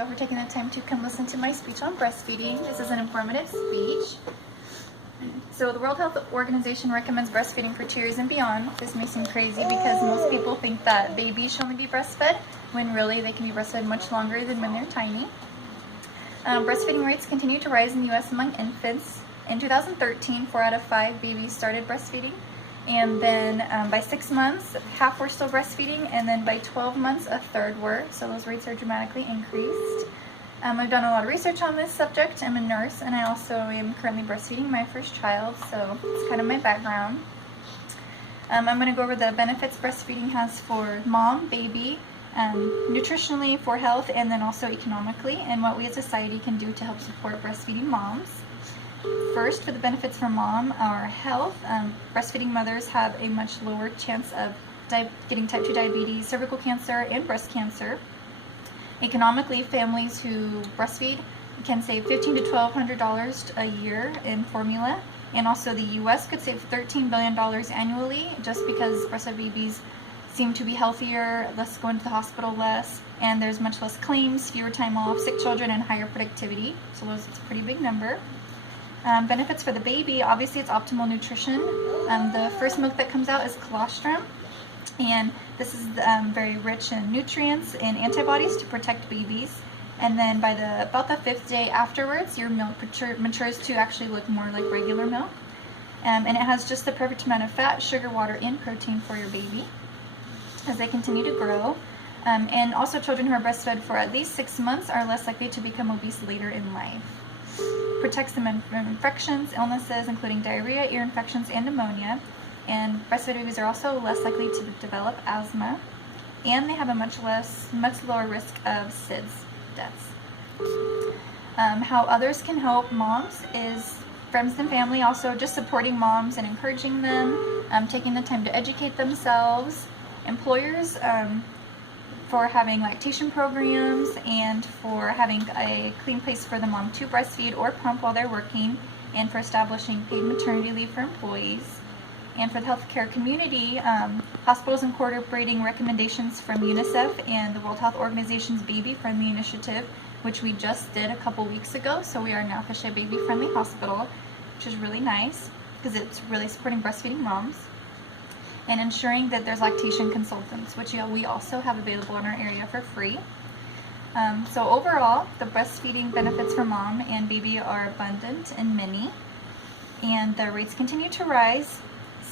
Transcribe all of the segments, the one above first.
you all for taking the time to come listen to my speech on breastfeeding. This is an informative speech. So the World Health Organization recommends breastfeeding for 2 years and beyond. This may seem crazy because most people think that babies should only be breastfed, when really they can be breastfed much longer than when they're tiny. Breastfeeding rates continue to rise in the U.S. among infants. In 2013, 4 out of 5 babies started breastfeeding. And then by 6 months, half were still breastfeeding, and then by 12 months, a third were. So those rates are dramatically increased. I've done a lot of research on this subject. I'm a nurse, and I also am currently breastfeeding my first child, so it's kind of my background. I'm going to go over the benefits breastfeeding has for mom, baby, nutritionally, for health, and then also economically, and what we as a society can do to help support breastfeeding moms. First, for the benefits for mom, our health. Breastfeeding mothers have a much lower chance of getting type 2 diabetes, cervical cancer, and breast cancer. Economically, families who breastfeed can save $1,500 to $1,200 a year in formula, and also the U.S. could save $13 billion annually just because breastfed babies seem to be healthier, less going to the hospital less, and there's much less claims, fewer time off, sick children, and higher productivity. So it's a pretty big number. Benefits for the baby, obviously it's optimal nutrition. The first milk that comes out is colostrum, and this is very rich in nutrients and antibodies to protect babies. And then by about the 5th day afterwards, your milk matures to actually look more like regular milk. And it has just the perfect amount of fat, sugar, water, and protein for your baby as they continue to grow. And also children who are breastfed for at least 6 months are less likely to become obese later in life. Protects them from infections, illnesses, including diarrhea, ear infections, and pneumonia. And breastfed babies are also less likely to develop asthma, and they have a much lower risk of SIDS deaths. How others can help moms is friends and family, also just supporting moms and encouraging them, taking the time to educate themselves, employers for having lactation programs, and for having a clean place for the mom to breastfeed or pump while they're working, and for establishing paid maternity leave for employees. And for the healthcare community, hospitals incorporating recommendations from UNICEF and the World Health Organization's Baby Friendly Initiative, which we just did a couple weeks ago. So we are now officially a baby friendly hospital, which is really nice because it's really supporting breastfeeding moms. And ensuring that there's lactation consultants, which we also have available in our area for free. So overall, the breastfeeding benefits for mom and baby are abundant and many, and the rates continue to rise.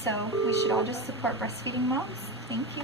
So we should all just support breastfeeding moms. Thank you.